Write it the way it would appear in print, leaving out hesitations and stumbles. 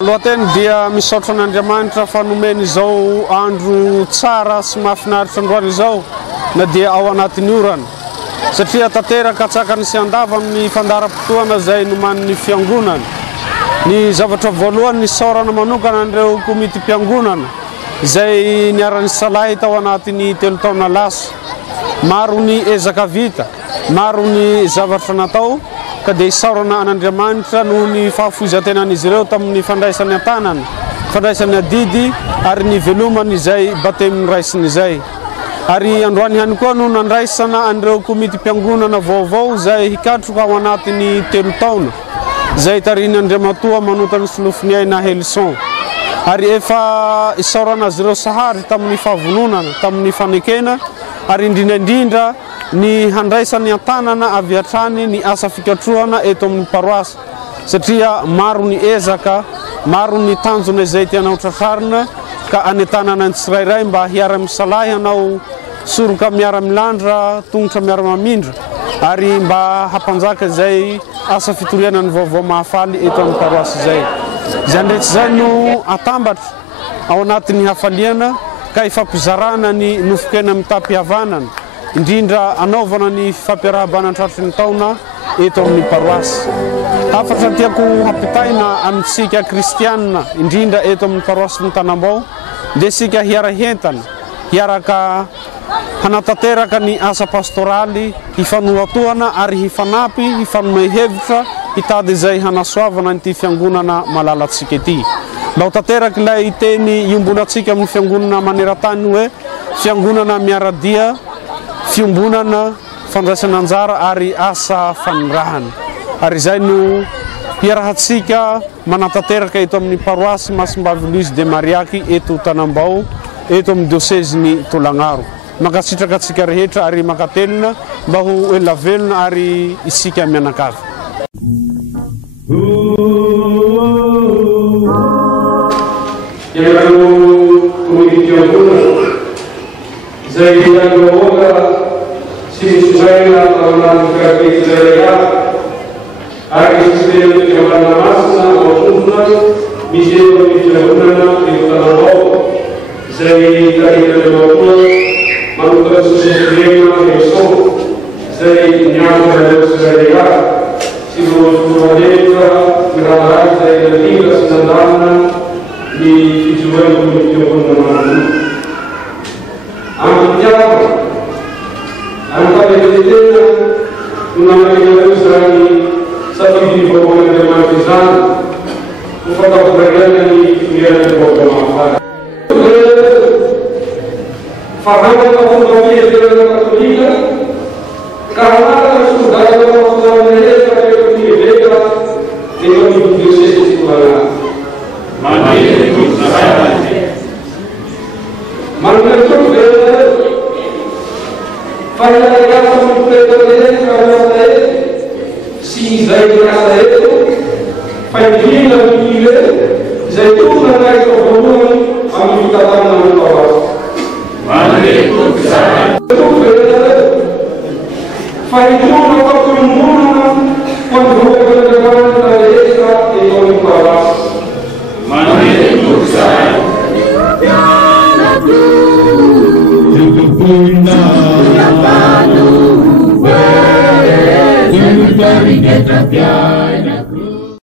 Loateny dia misaotra an'Andriamanitra fa nomeny izao andro tsara sy mahafinaritra androany izao na dia ao anatin'ny orana satria tanteraka atsakany sy andava amin'ny fandaharam-potoana izay nomanin'ny fiangonana. Ny zavatra voalohany ny saorana manokana an'ireo komity mpiangonana izay niara-ny salahy tao anatin'ny 3 taona lasa. Maro ny ezaka vita, maro ny zavatra natao ka dia isaorana an'Andriamanitra noho ny fahafoizatenan'izy ireo tamin'ny fandraisany an-tanana, fandraisany adidy ary ny velomany izay batemin'ny raisiny izay. Ary androany ihany koa no nandraisana an'ireo komity mpiangonana vaovao izay hikatroka ao anatin'ny 3 taona izay tarian'Andriamatoa manotany solofiny aina Helison. Ary efa isaorana azy ireo sahary tamin'ny fahavononana, tamin'ny fanekena ary indrindraindrindra ny handraisany an-tanana avy hatrany ny asa fikatrohana eto amin'ny paroasy satria maro ny ezaka, maro ny tanjona izay tianao tratrarina ka anetanana ny tsirairay mba hiara-misalahy hanao soroka miara-milandra, tongotra miara-mamindra ary mba hampanjaka izay asa fitoriana ny vaovao mahafaly eto amin'ny paroasy izay. Izany rehetra izay no atambatra ao anatin'ny hafaliana ka ifampizarana ny nofokena mitampihavanana indrindra anaovana ny fampiarahabana antratry ny taona eto amin'ny paroasy. Hafatra tiako hampitaina amintsika kristianina indrindra eto amin'ny paroasy ny Tanambao dia sika hiara-hentana, hiaraka hanatanteraka ny asa pastoraly, hifanohatohana ary hifanampy, hifanome hevitra hitady izay hanasoavana nyity fiangonana malalatsika ity. Mba ho tanteraka ilay teny iombonantsika amin'ny fiangonana maneran-tany hoe fiangonana miaradia, fiombonana, fandraisana anjara ary asa fanirahana. Ary izay no hiarahantsika manatanteraka eto amin'ny paroasy Masimbavy Louise de Mariaky eto Tanambao, eto amin'ny dioseziny Tolagnaro. Makasitraka atsika rehetra ary makatelona mba ho elavelona ary isika mianakavy. Zai dilakukan sinisubaya tahunan kaki saya hari sistem jalan masna maupun misi berjalan di Tanambao zai dari Tanambao manusia sistem besok zai nyata dari saya sinusul wanita meraih zai dari kesenangan di tujuan kehidupan Antiapa, antara itu mengenai usaha satu di bawah kemantisan, upaya berjalan di dunia di bawah maaf. Faham atau bagi jalan Katolik, karena sudah ada orang mereka yang berbeda dengan Yesus Tuhan. Mari ikut saya. Manfaatkan pada yang memperoleh kerana si zaitun itu, pagi lagi zaitun naik ke bawah, kami katakan nama bawah. Mari ikut saya. Pagi itu apa pun mana, pun bukan kerana